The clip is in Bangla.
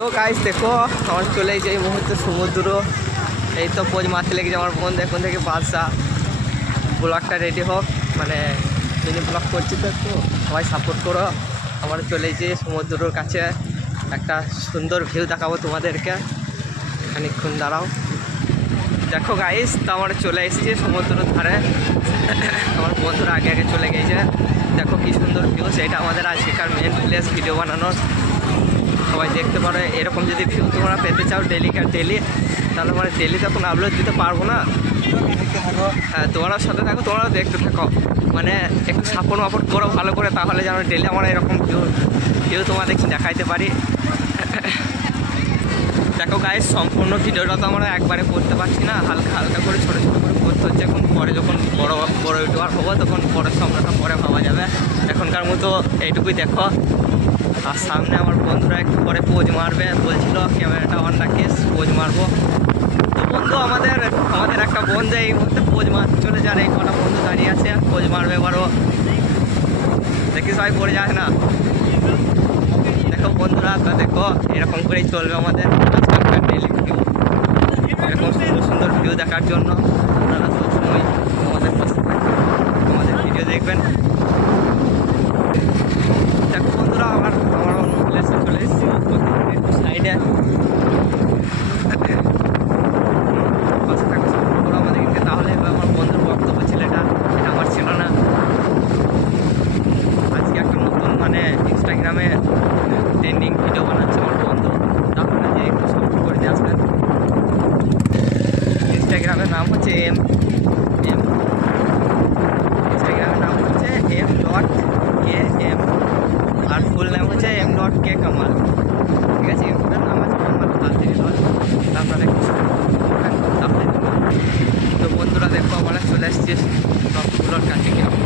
তো গাইস দেখো আমার চলে এই যে এই মুহূর্তে সমুদ্র এই তো পোজ মারতে লেগেছে আমার বোন দেখুন থেকে বাদশা ব্লগটা রেডি হোক মানে মিনি ব্লগ করছি তো একটু সবাই সাপোর্ট করো। আমার চলে যে সমুদ্রের কাছে একটা সুন্দর ভিউ দেখাবো তোমাদেরকে, খানিকক্ষণ দাঁড়াও। দেখো গাইস তো আমার চলে এসেছে সমুদ্রের ধারে, আমার বন্ধুরা আগে আগে চলে গেছে। দেখো কি সুন্দর ভিউ, সেটা আমাদের আজকেকার মেন প্লেস ভিডিও বানানোর। সবাই দেখতে পারো এরকম যদি ভিউ তোমরা পেতে চাও ডেলিকার ডেলি, তাহলে মানে ডেলি তখন আপলোড দিতে পারবো না। হ্যাঁ তোমরাও সাথে থাকো, তোমরাও দেখতে থাকো, মানে একটু সাপোর্ট মাপোর্ট করো ভালো করে, তাহলে যেন ডেলি আমরা এরকম ভিউ তোমাদেরকে দেখাইতে পারি। দেখো গাইস সম্পূর্ণ ভিডিওটা তো আমরা একবারে করতে পারছি না, হালকা হালকা করে ছোটো ছোটো করে করতে হচ্ছে। এখন পরে যখন বড় ইউটিউবার হবো তখন পরের স্বপ্নটা পরে ভাবা যাবে, এখনকার মতো এইটুকুই দেখো। আর সামনে আমার বন্ধুরা একটু পরে পোজ মারবে, বলছিল ক্যামেরাটা অন রাখিস পোজ মারবো। তো বন্ধু আমাদের একটা বন্ধু এই মুহূর্তে পোজ মারতে চলে যার, এই কটা বন্ধু দাঁড়িয়ে আছে পোজ মারবে এবারও, দেখি সবাই পড়ে যায় না। দেখো বন্ধুরা তা দেখো এরকম করেই চলবে আমাদের আজকালকার ডেলি ভিউ। এরকম সুন্দর সুন্দর ভিউ দেখার জন্য আপনারা সবসময় আমাদের পাশে থাকবেন, আমাদের ভিডিও দেখবেন। দেখো বন্ধুরা আমার অন্য প্লেসে চলে এসেছি একটু সাইডে, পাশে থাকো সাপোর্ট করো আমাদেরকে, তাহলে আমার বন্ধুর বক্তব্য ছিল এটা আমার ছিল না। আজকে একটা নতুন মানে ইনস্টাগ্রামে ট্রেন্ডিং ভিডিও বানাচ্ছে আমার বন্ধু, তারপরে যে একটু সাপোর্ট করে দিয়ে আসবেন। ইনস্টাগ্রামের নাম হচ্ছে ইনস্টাগ্রামের নাম হচ্ছে M.KM আর ফুল নাম হচ্ছে M.K কামাল, ঠিক আছে? এমটার নাম আছে কামাল হাত থেকে আপনারা তাহলে। তো বন্ধুরা দেখো আমরা চলে এসেছি সবগুলোর কাছে কিরকম